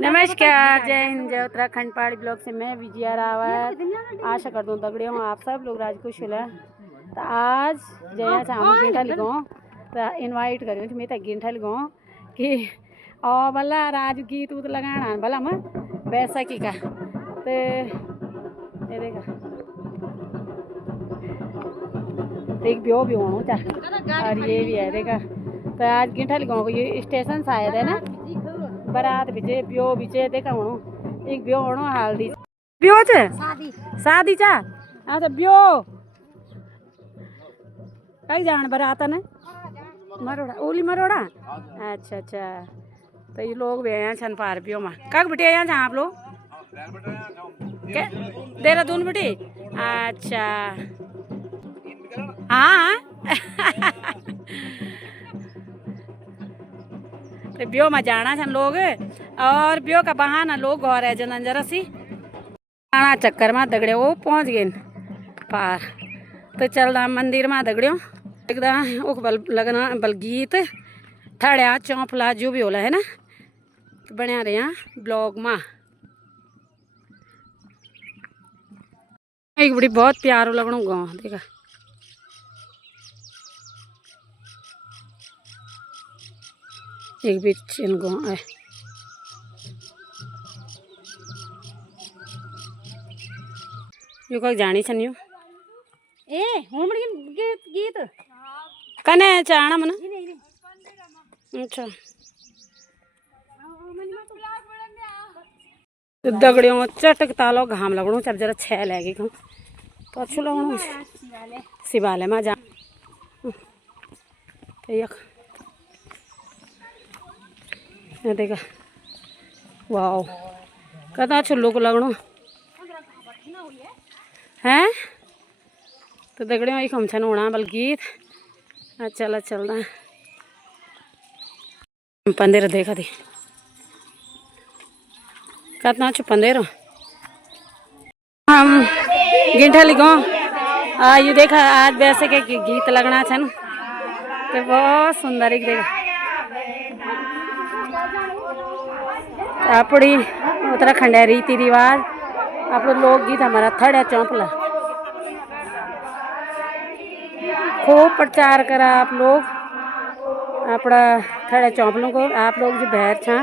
नमस्कार, जय हिंद, जय उत्तराखंड पहाड़ी ब्लॉग से मैं विजया रावत। आशा कर दूँ दगड़ियों आप सब लोग राजकुश होला। तो आज जया हम गिंठा लिगो तो इनवाइट करूँ थी मैं तो गिंठा लिगो कि और भला राज गीत उत लगाना भला मैं बैसाखी का तो ये देखा एक ब्यो भी होना चाह और ये भी है देखा। तो आज गिंठा लिगो ये स्टेशन शायद है ना बारात बिचे ब्यो बिचे देखा हूँ एक ब्यो होनो हल्दी ब्यो च शादी चा अच्छा ब्यो कहीं जान बारात ने मरोड़ा ओली मरोड़ा। अच्छा अच्छा तो ये लोग भी आए छन पार ब्यो में कब बिटे यहाँ आप लोग देहरादून बिटे। अच्छा हाँ तो ब्यो में जाना छन लोग और ब्यो का बहाना लोग और है जन जरा सी आना चक्कर में दगड़े वो पहुंच गए पार। तो चल रहा मंदिर में दगड़ियों एकदम उख बल लगना बल गीत थड़िया चौंपला जो भी होला है ना तो बढ़िया रहे ब्लॉग में एक बड़ी बहुत प्यारो लगनो गाँव देखा। एक बीच इनको है यो कहीं जानी छन यो ए हूं बड़ी गीत गीत कने चाणा मन अच्छा तो दगड़ियों चटक तालो घाम लगनो जब जरा छह लगे तो अच्छो लगनो शिवालय में जा ये देखा वाओ कदा अच्छो लोग लगनो हैं। तो दगड़ियों एक हम छन होना बल गीत चल चलना पंदेर देखा थी कितना अच्छो पंदेर हम गिंठा लिखो ये देखा आज वैसे के गीत लगना छन तो बहुत सुंदर एक देखा अपनी उत्तराखंड रीति रिवाज अपने लोकगीत हमारा थड़ा चौंपला खूब प्रचार करा आप लोग अपना थड़ा चौंपलों को आप लोग जो बहर छा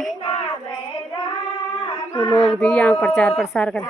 वो लोग भी यहाँ प्रचार प्रसार करें।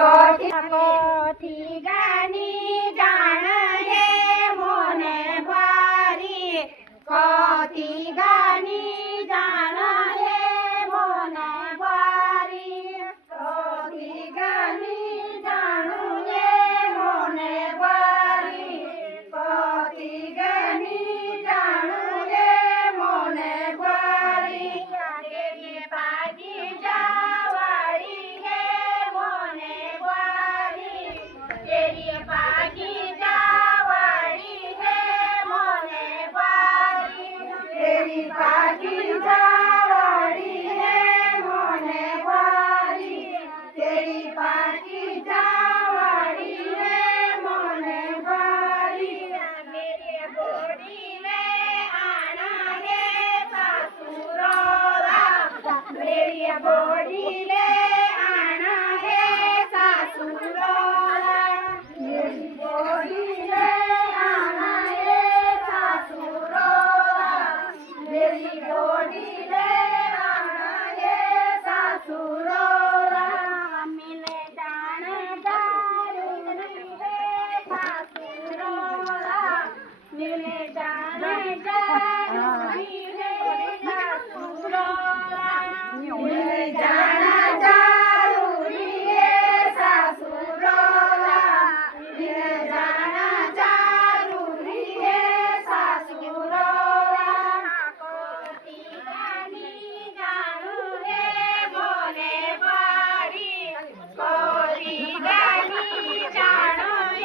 कोठी गानी जान हे मोने बारी कोठी गानी जान हे मोने बारी कोठी गानी जानु हे मोने बारी कोठी गानी जानु हे मोने बारी तेरी पागी जावारी है मोने बारी तेरी पागी जावारी है मोने बारी तेरी पागी जावारी है मोने बारी तेरी पागी जावारी है मोने बारी मेरे बोड़ी में आना है ससुरोला मेरी बोड़ी में आना है ससुरोला मेरी बोड़ी में आना है ससुरोला मेरी बोड़ी में आना है ससुरोला मिले जाना जरूरी है ससुरोला मिले जाना जरूरी है ससुरोला मिले जाना जरूरी है ससुरोला मिले जाना जरूरी है ससुरोला कोठी गानी जानू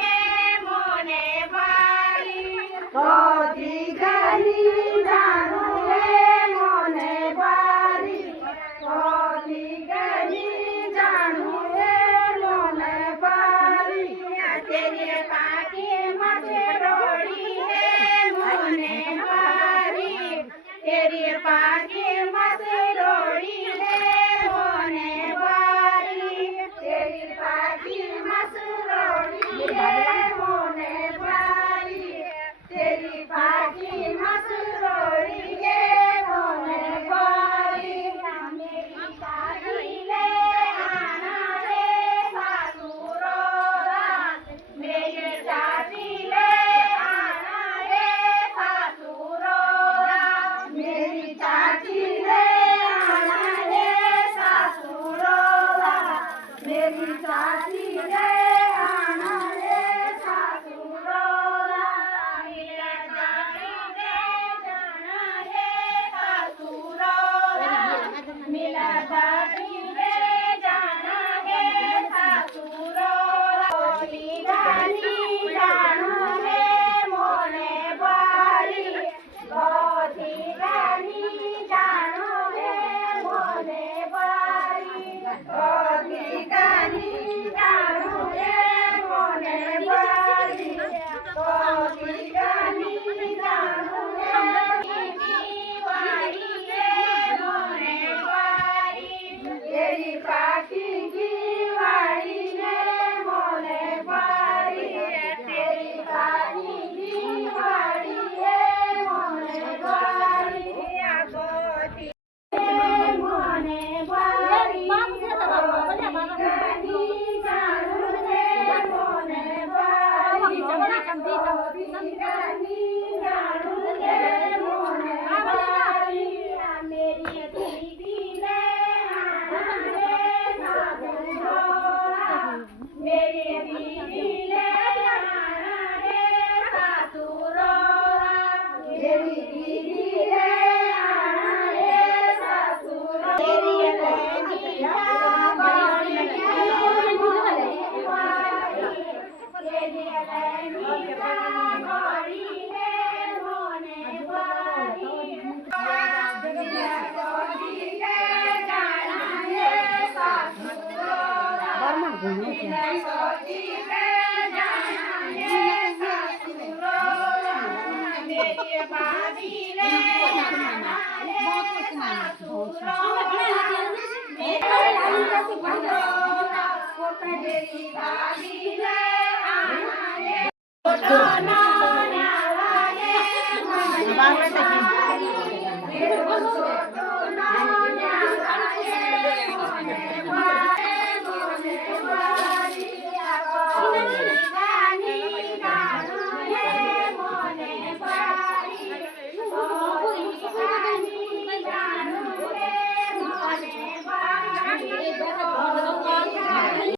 है मोने बारी कोठी गानी जानू है मोने बारी कोठी गानी जानू है मोने बारी कोठी गानी जानू है मोने बारी तेरे पाके मसरोड़ी है मोने बारी तेरे पाके मसरोड़ी है मोने बारी तेरी पाकी मसरोड़ी है मोने बारी तेरी पाकी मसरोड़ी है मोने बारी मेरी पाकी ले आना है ससुरोला मेरी चाची ले आना है ससुरोला मेरी चाची ले आना है ससुरोला मेरी चाची ले आना है ससुरोला मेरा चाची ले जाना है ससुरोला मेरा चाची ले जाना है ससुरोला कोठी गानी जाना है मोने बारी कोठी गानी जाना है मोने बारी कोठी गानी जाना है मोने बारी कोठी गानी जाना है दीवारी है मोने बारी तेरी पाकी की वारी है मोने बारी तेरी पाकी की वारी है मोने बारी कोठी मोने बारी गानी जानू है मोने बारी गानी जानू है मोने बारी मेरी दीदी ने आना है ससुरोला मेरी दीदी ने आना है ससुरोला मेरी दीदी ने आना है ससुरोला मेरी लैनी जावारी है मोने बारी तेरी लैनी जावारी है मोने बारी कोठी ले जाना है ससुरोला कोठी ले जाना है ससुरोला मेरी बाजी ले आना है ससुरोला मेरी बाजी ले आना है कोरोना न्याला है